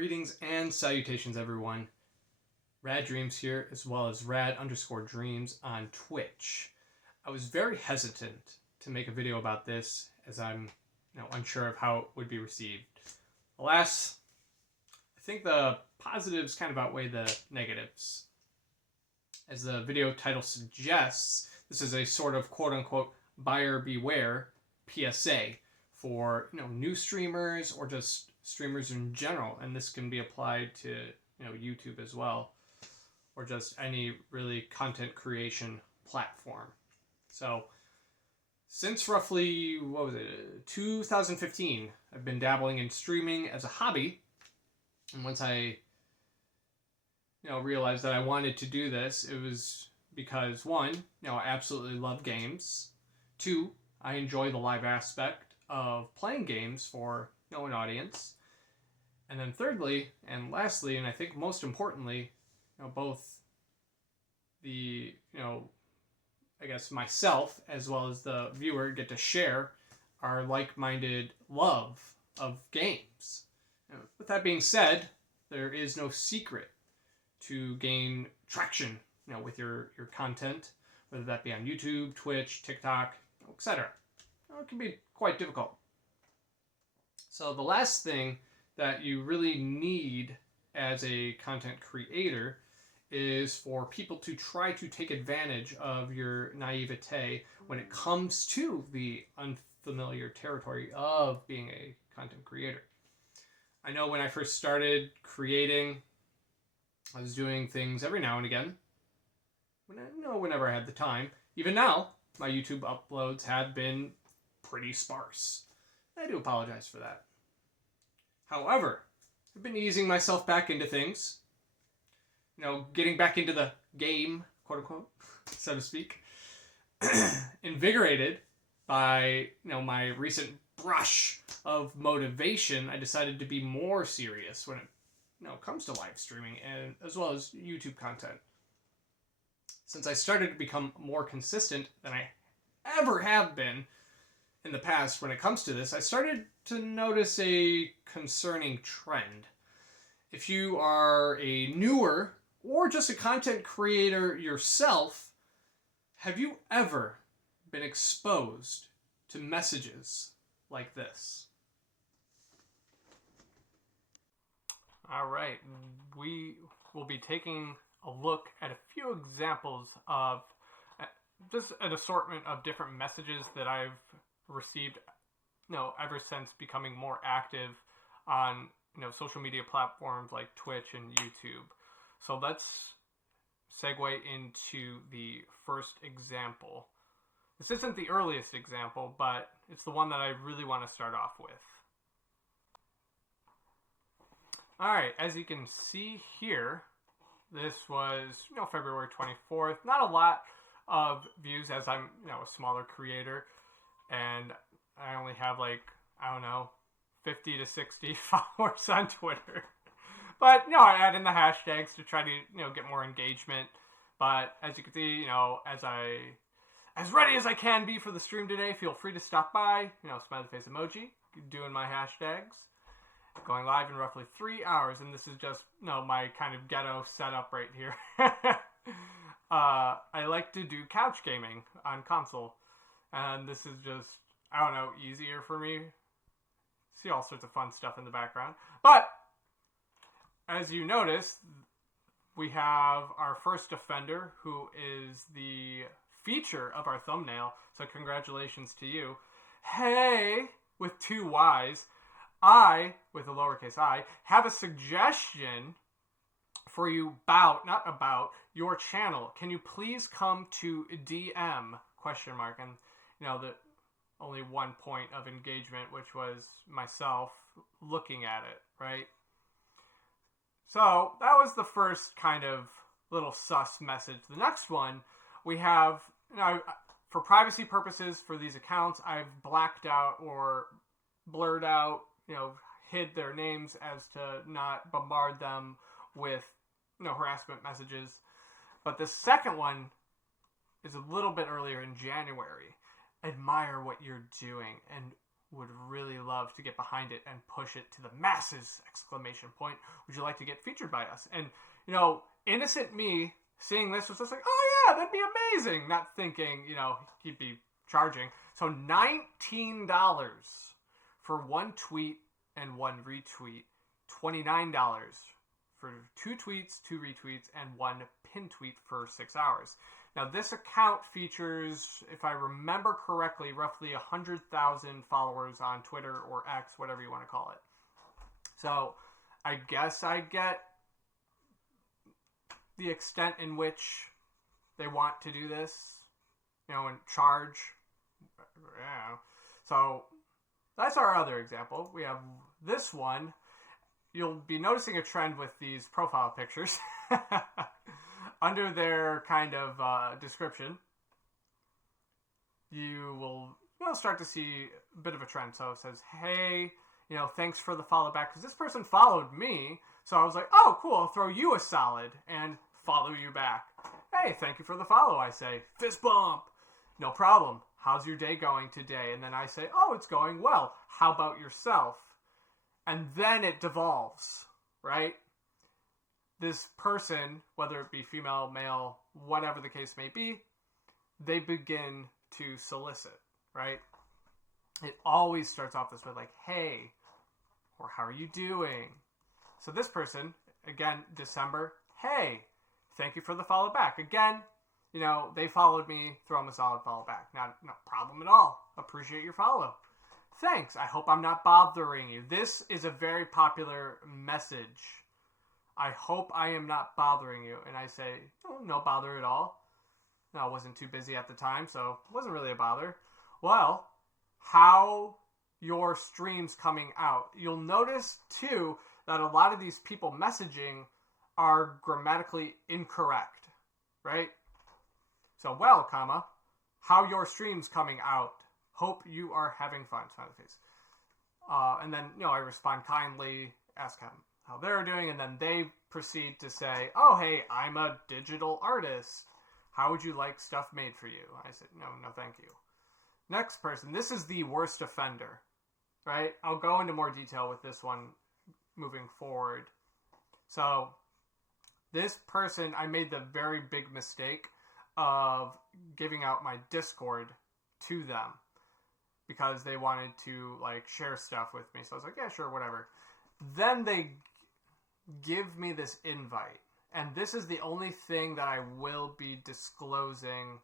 Greetings and salutations, everyone. Rad Dreams here, as well as Rad_Dreams on Twitch. I was very hesitant to make a video about this, as I'm unsure of how it would be received. Alas, I think the positives kind of outweigh the negatives. As the video title suggests, this is a sort of quote-unquote buyer beware PSA for new streamers or just streamers in general, and this can be applied to YouTube as well, or just any really content creation platform. So since roughly 2015, I've been dabbling in streaming as a hobby, and once I realized that I wanted to do this, it was because one, I absolutely love games. Two, I enjoy the live aspect of playing games for an audience. And then thirdly, and lastly, and I think most importantly, both the, I guess myself as well as the viewer get to share our like-minded love of games. With that being said, there is no secret to gain traction, with your content, whether that be on YouTube, Twitch, TikTok, etc. It can be quite difficult. So the last thing that you really need as a content creator is for people to try to take advantage of your naivete when it comes to the unfamiliar territory of being a content creator. I know when I first started creating, I was doing things every now and again, whenever I had the time. Even now, my YouTube uploads have been pretty sparse. I do apologize for that. However, I've been easing myself back into things, getting back into the game, quote unquote, so to speak, invigorated by, my recent brush of motivation. I decided to be more serious when it comes to live streaming and as well as YouTube content. Since I started to become more consistent than I ever have been in the past when it comes to this, I started to notice a concerning trend. If you are a newer or just a content creator yourself, have you ever been exposed to messages like this? All right, we will be taking a look at a few examples of just an assortment of different messages that I've received ever since becoming more active on social media platforms like Twitch and YouTube. So let's segue into the first example. This isn't the earliest example, but it's the one that I really want to start off with. Alright, as you can see here, this was February 24th. Not a lot of views as I'm a smaller creator, and I only have 50 to 60 followers on Twitter. But I add in the hashtags to try to get more engagement. But as you can see, as ready as I can be for the stream today, feel free to stop by. Smiley face emoji, doing my hashtags. Going live in roughly 3 hours, and this is just my kind of ghetto setup right here. I like to do couch gaming on console, and this is just easier for me. See all sorts of fun stuff in the background. But as you notice, we have our first offender, who is the feature of our thumbnail. So congratulations to you. Hey, with 2 Y's. I, with a lowercase I, have a suggestion for you not about your channel. Can you please come to DM, ? And, the only 1 point of engagement, which was myself looking at it, right? So that was the first kind of little sus message. The next one, we have, for privacy purposes for these accounts, I've blacked out or blurred out, hid their names as to not bombard them with, harassment messages. But the second one is a little bit earlier in January. Admire what you're doing. And would really love to get behind it and push it to the masses! Exclamation point. Would you like to get featured by us? And, innocent me seeing this was just like, oh yeah, that'd be amazing. Not thinking, he'd be charging. So $19 for one tweet and one retweet. $29 for 2 tweets, 2 retweets, and 1 pin tweet for 6 hours. Now, this account features, if I remember correctly, roughly 100,000 followers on Twitter or X, whatever you want to call it. So, I guess I get the extent in which they want to do this, and charge. Yeah. So, that's our other example. We have this one. You'll be noticing a trend with these profile pictures. Under their kind of description, you will start to see a bit of a trend. So it says, hey, thanks for the follow back. Because this person followed me. So I was like, oh, cool. I'll throw you a solid and follow you back. Hey, thank you for the follow. I say, fist bump. No problem. How's your day going today? And then I say, oh, it's going well. How about yourself? And then it devolves, right? This person, whether it be female, male, whatever the case may be, they begin to solicit, right? It always starts off this way, like, hey, or how are you doing? So this person, again, December, hey, thank you for the follow back. Again, they followed me, throw them a solid follow back. Not no problem at all. Appreciate your follow. Thanks. I hope I'm not bothering you. This is a very popular message. I hope I am not bothering you. And I say, oh, no bother at all. No, I wasn't too busy at the time, so it wasn't really a bother. Well, how your stream's coming out. You'll notice, too, that a lot of these people messaging are grammatically incorrect, right? So, well, comma, how your stream's coming out. Hope you are having fun. Smiley face. And then, I respond kindly, ask how they're doing, and then they proceed to say, oh, hey, I'm a digital artist. How would you like stuff made for you? I said, no, thank you. Next person, this is the worst offender, right? I'll go into more detail with this one moving forward. So, this person, I made the very big mistake of giving out my Discord to them because they wanted to, share stuff with me. So I was like, yeah, sure, whatever. Then they give me this invite. And this is the only thing that I will be disclosing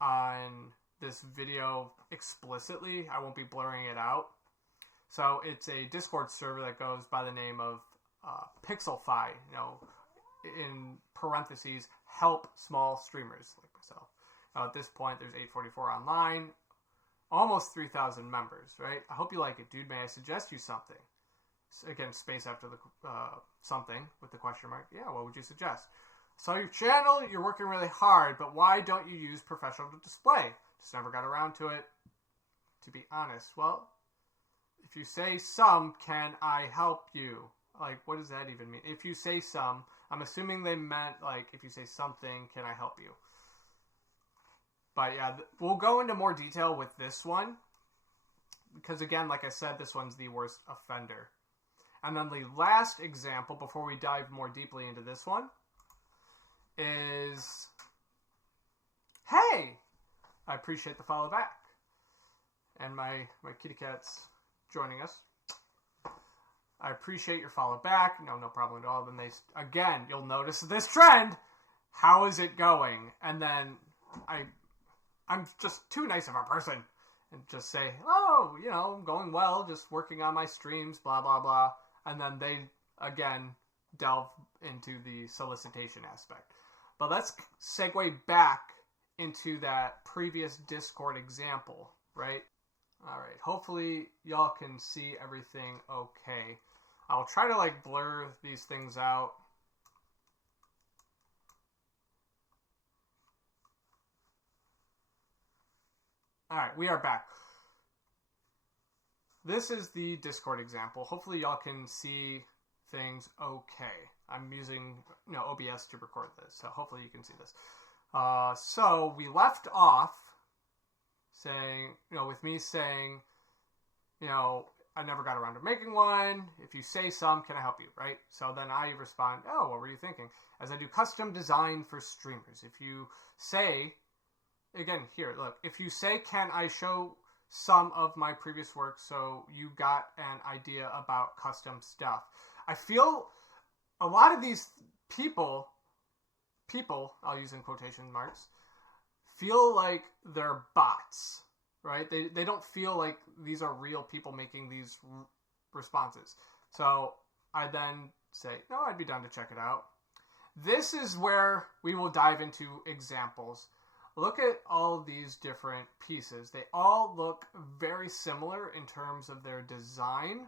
on this video explicitly. I won't be blurring it out. So it's a Discord server that goes by the name of Pixelfy, in parentheses, help small streamers like myself. Now at this point, there's 844 online, almost 3,000 members, right? I hope you like it, dude. May I suggest you something? Again, space after the something with the question mark. Yeah, what would you suggest? So your channel, you're working really hard, but why don't you use professional display? Just never got around to it, to be honest. Well, if you say some, can I help you? What does that even mean? If you say some, I'm assuming they meant, if you say something, can I help you? But yeah, we'll go into more detail with this one. Because again, like I said, this one's the worst offender. And then the last example, before we dive more deeply into this one, is, hey, I appreciate the follow back. And my kitty cat's joining us. I appreciate your follow back. No problem at all. Then again, you'll notice this trend. How is it going? And then I'm just too nice of a person and just say, oh, going well, just working on my streams, blah, blah, blah. And then they, again, delve into the solicitation aspect. But let's segue back into that previous Discord example, right? All right, hopefully y'all can see everything okay. I'll try to blur these things out. All right, we are back. This is the Discord example. Hopefully y'all can see things okay. I'm using OBS to record this, so hopefully you can see this. So we left off saying, with me saying, I never got around to making one. If you say some, can I help you, right? So then I respond, oh, what were you thinking? As I do custom design for streamers. If you say, again, here, look, if you say, can I show some of my previous work so you got an idea about custom stuff? I feel a lot of these people, I'll use in quotation marks, feel like they're bots, right? They don't feel like these are real people making these responses. So I then say, no, I'd be down to check it out. This is where we will dive into examples. Look at all these different pieces. They all look very similar in terms of their design.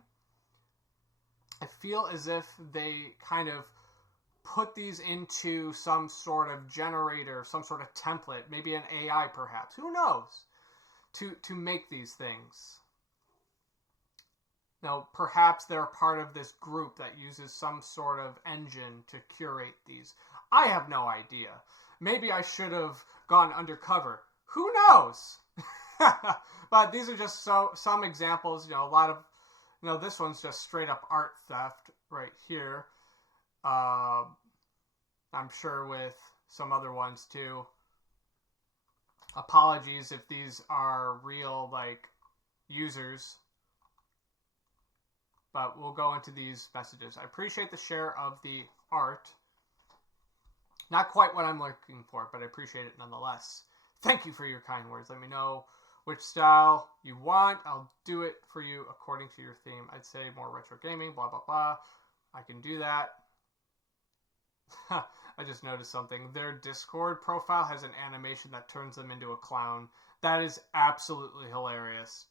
I feel as if they kind of put these into some sort of generator, some sort of template, maybe an AI perhaps, who knows, to make these things. Now, perhaps they're part of this group that uses some sort of engine to curate these. I have no idea. Maybe I should have gone undercover. Who knows? But these are just some examples. A lot of, this one's just straight up art theft right here. I'm sure with some other ones too. Apologies if these are real, users. But we'll go into these messages. I appreciate the share of the art. Not quite what I'm looking for, but I appreciate it nonetheless. Thank you for your kind words. Let me know which style you want. I'll do it for you according to your theme. I'd say more retro gaming, blah, blah, blah. I can do that. I just noticed something. Their Discord profile has an animation that turns them into a clown. That is absolutely hilarious.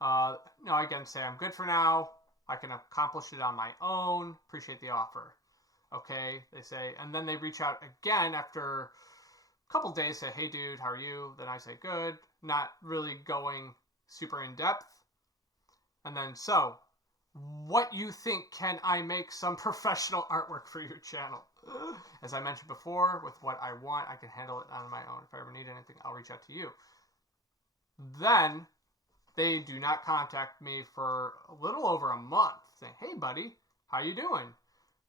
No, I can say I'm good for now. I can accomplish it on my own. Appreciate the offer. Okay, they say. And then they reach out again after a couple days, say, hey, dude, how are you? Then I say, good. Not really going super in depth. And then, so, what you think, can I make some professional artwork for your channel? As I mentioned before, with what I want, I can handle it on my own. If I ever need anything, I'll reach out to you. Then they do not contact me for a little over a month, saying, hey, buddy, how you doing?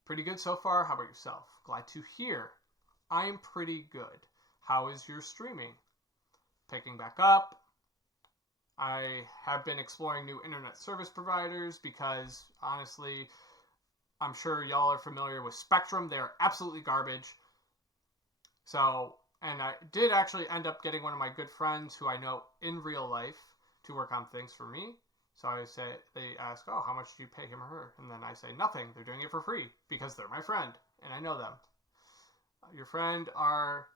Pretty good so far. How about yourself? Glad to hear. I'm pretty good. How is your streaming? Picking back up. I have been exploring new internet service providers because, honestly, I'm sure y'all are familiar with Spectrum. They're absolutely garbage. So, and I did actually end up getting one of my good friends who I know in real life to work on things for me. So they ask, oh, how much do you pay him or her? And then I say, nothing. They're doing it for free because they're my friend and I know them. Your friend are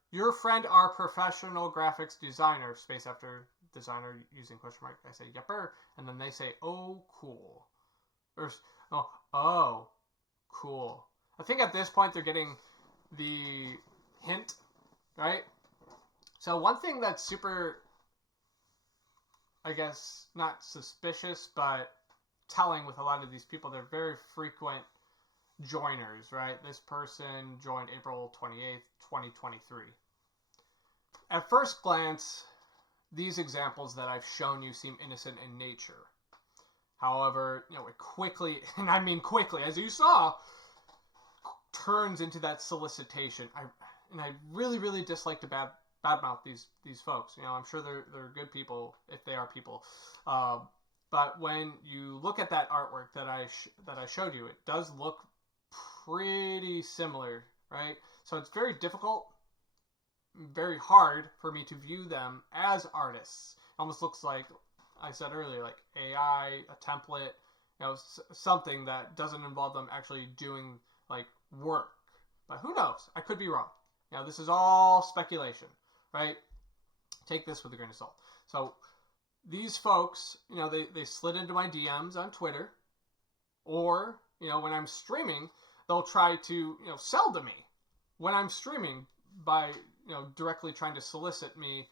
professional graphics designer, space after designer using question mark. I say, yepper. And then they say, oh, cool. Or, oh, cool. I think at this point they're getting the hint, right? So one thing that's super, I guess, not suspicious, but telling with a lot of these people, they're very frequent joiners, right? This person joined April 28th, 2023. At first glance, these examples that I've shown you seem innocent in nature. However, it quickly, and I mean quickly, as you saw, turns into that solicitation. I really, really dislike to badmouth these folks. I'm sure they're good people if they are people. But when you look at that artwork that I showed you, it does look pretty similar, right? So it's very difficult, very hard for me to view them as artists. It almost looks like I said earlier, like AI, a template, something that doesn't involve them actually doing work. But who knows? I could be wrong. This is all speculation, right? Take this with a grain of salt. So these folks, they slid into my DMs on Twitter, or when I'm streaming, they'll try to sell to me when I'm streaming by directly trying to solicit me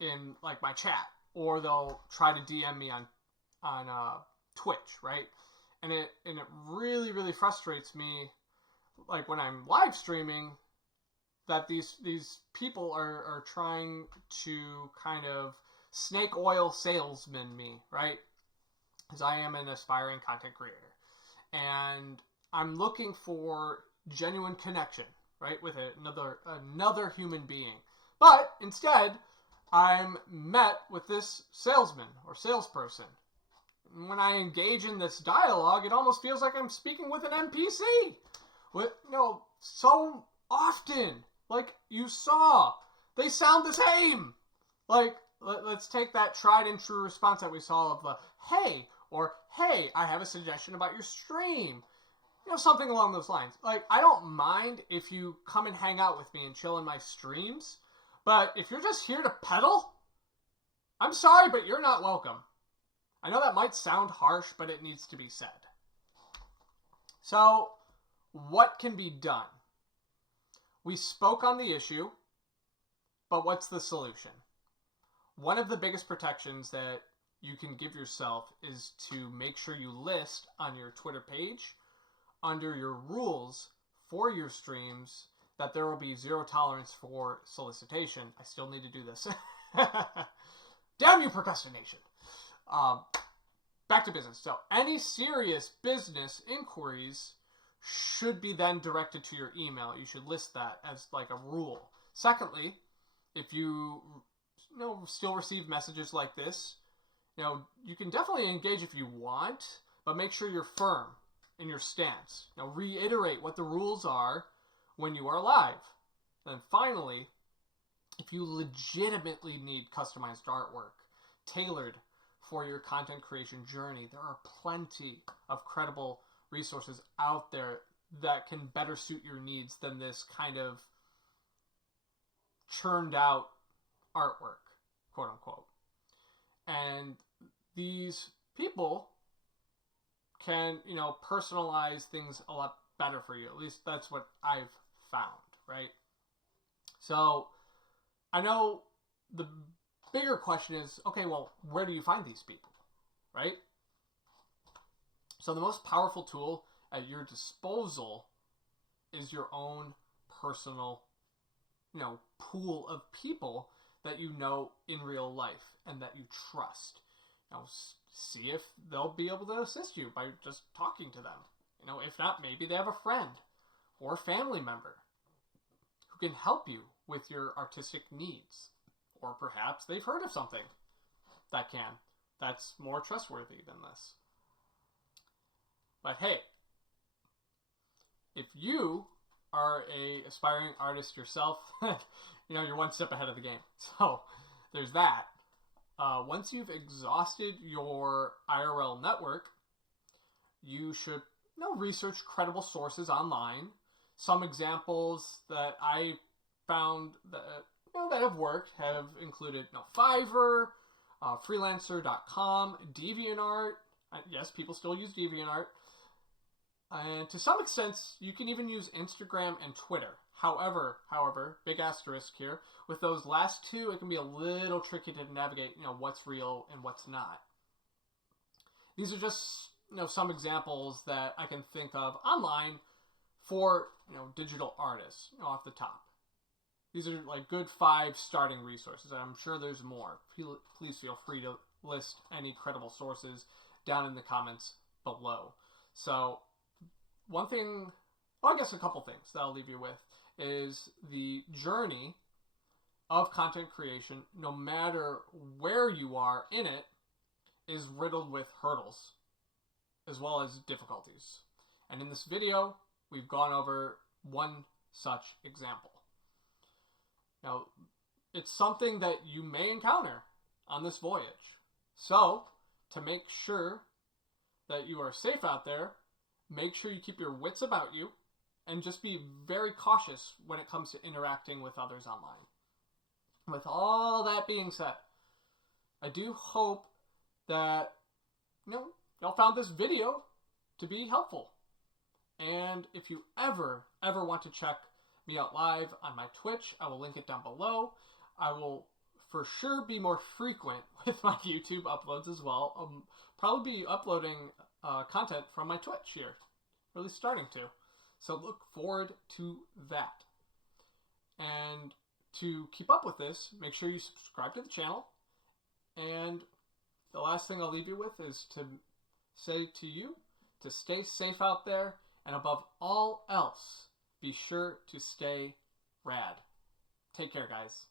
in my chat, or they'll try to DM me on Twitch, right? And it really, really frustrates me, when I'm live streaming, that these people are trying to kind of snake oil salesman me, right? Because I am an aspiring content creator. And I'm looking for genuine connection, right, with another human being. But instead, I'm met with this salesman or salesperson. When I engage in this dialogue, it almost feels like I'm speaking with an NPC. So often, like you saw, they sound the same. Like, let's take that tried and true response that we saw of the hey, or hey, I have a suggestion about your stream. Something along those lines. Like, I don't mind if you come and hang out with me and chill in my streams, but if you're just here to peddle, I'm sorry, but you're not welcome. I know that might sound harsh, but it needs to be said. So, what can be done? We spoke on the issue, but what's the solution? One of the biggest protections that you can give yourself is to make sure you list on your Twitter page, under your rules for your streams, that there will be zero tolerance for solicitation. I still need to do this. Damn you, procrastination. Back to business. So any serious business inquiries should be then directed to your email. You should list that as like a rule. Secondly, if you still receive messages like this, you can definitely engage if you want, but make sure you're firm in your stance. Reiterate what the rules are when you are live. And finally, if you legitimately need customized artwork tailored for your content creation journey, there are plenty of credible resources out there that can better suit your needs than this kind of churned out artwork, quote unquote. And these people can, personalize things a lot better for you. At least that's what I've found, right? So I know the bigger question is, okay, well, where do you find these people, right? So the most powerful tool at your disposal is your own personal, pool of people that you know in real life and that you trust. See if they'll be able to assist you by just talking to them. If not, maybe they have a friend or family member who can help you with your artistic needs. Or perhaps they've heard of something that's more trustworthy than this. But hey, if you are a aspiring artist yourself, you're one step ahead of the game. So there's that. Once you've exhausted your IRL network, you should research credible sources online. Some examples that I found that have worked have included Fiverr, Freelancer.com, DeviantArt. Yes, people still use DeviantArt. And to some extent, you can even use Instagram and Twitter. However, big asterisk here, with those last two, it can be a little tricky to navigate, what's real and what's not. These are just, some examples that I can think of online for, digital artists, off the top. These are like good 5 starting resources. I'm sure there's more. Please feel free to list any credible sources down in the comments below. So one thing, well, I guess a couple things that I'll leave you with is the journey of content creation, no matter where you are in it, is riddled with hurdles as well as difficulties. And in this video, we've gone over one such example. Now, it's something that you may encounter on this voyage. So, to make sure that you are safe out there, make sure you keep your wits about you and just be very cautious when it comes to interacting with others online. With all that being said, I do hope that y'all found this video to be helpful. And if you ever want to check me out live on my Twitch, I will link it down below. I will for sure be more frequent with my YouTube uploads as well. I'll probably be uploading content from my Twitch here, or at least starting to. So look forward to that. And to keep up with this, make sure you subscribe to the channel And the last thing I'll leave you with is to say to you to stay safe out there, and above all else, be sure to stay rad. Take care, guys.